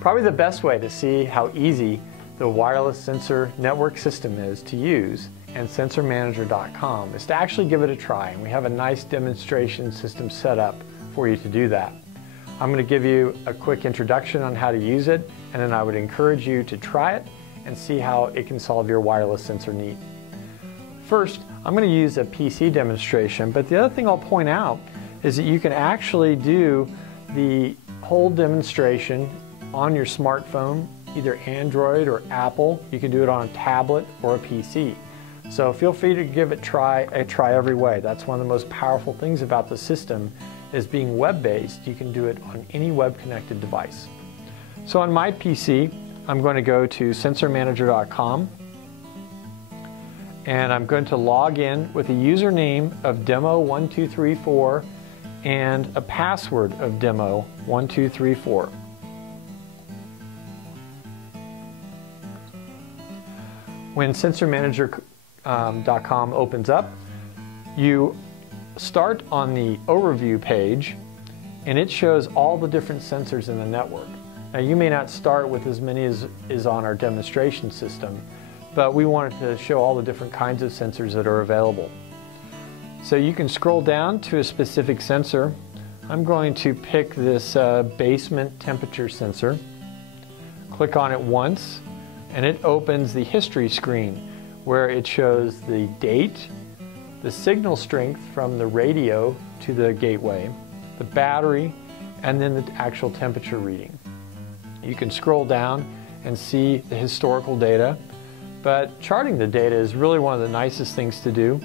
Probably the best way to see how easy the wireless sensor network system is to use and sensormanager.com is to actually give it a try, and we have a nice demonstration system set up for you to do that. I'm going to give you a quick introduction on how to use it, and then I would encourage you to try it and see how it can solve your wireless sensor need. First, I'm going to use a PC demonstration, but the other thing I'll point out is that you can actually do the whole demonstration on your smartphone, either Android or Apple. You can do it on a tablet or a PC. So feel free to give it a try every way. That's one of the most powerful things about the system is being web-based. You can do it on any web-connected device. So on my PC, I'm going to go to sensormanager.com, and I'm going to log in with a username of demo1234 and a password of demo1234. When sensormanager.com opens up, you start on the overview page, and it shows all the different sensors in the network. Now, you may not start with as many as is on our demonstration system, but we wanted to show all the different kinds of sensors that are available. So you can scroll down to a specific sensor. I'm going to pick this basement temperature sensor. Click on it once, and it opens the history screen where it shows the date, the signal strength from the radio to the gateway, the battery, and then the actual temperature reading. You can scroll down and see the historical data, but charting the data is really one of the nicest things to do.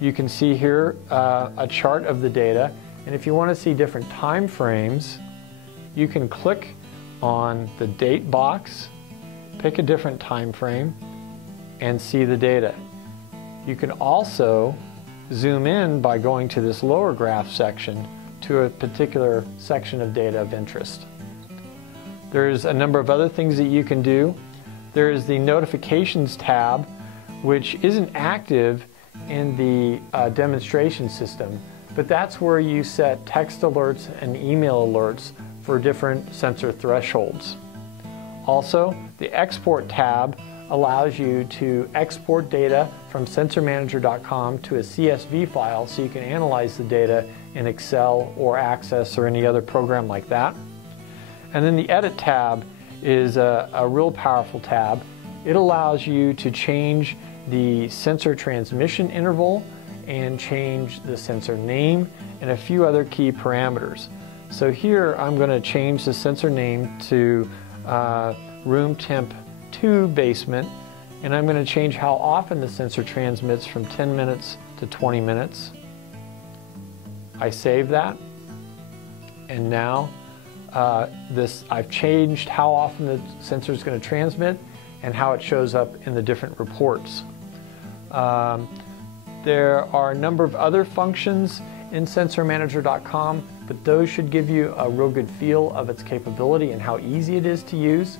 You can see here a chart of the data, and if you want to see different time frames, you can click on the date box, pick a different time frame, and see the data. You can also zoom in by going to this lower graph section to a particular section of data of interest. There's a number of other things that you can do. There is the notifications tab, which isn't active in the demonstration system, but that's where you set text alerts and email alerts for different sensor thresholds. Also, the export tab allows you to export data from sensormanager.com to a CSV file so you can analyze the data in Excel or Access or any other program like that. And then the edit tab is a real powerful tab. It allows you to change the sensor transmission interval and change the sensor name and a few other key parameters. So here I'm going to change the sensor name to room temp 2 basement, and I'm going to change how often the sensor transmits from 10 minutes to 20 minutes. I save that, and now I've changed how often the sensor is going to transmit and how it shows up in the different reports. There are a number of other functions in sensormanager.com, but those should give you a real good feel of its capability and how easy it is to use.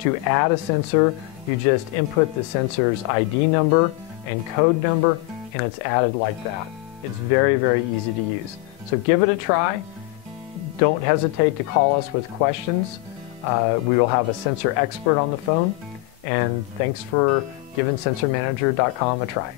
To add a sensor, you just input the sensor's ID number and code number, and it's added like that. It's very, very easy to use. So give it a try. Don't hesitate to call us with questions. We will have a sensor expert on the phone, and thanks for giving sensormanager.com a try.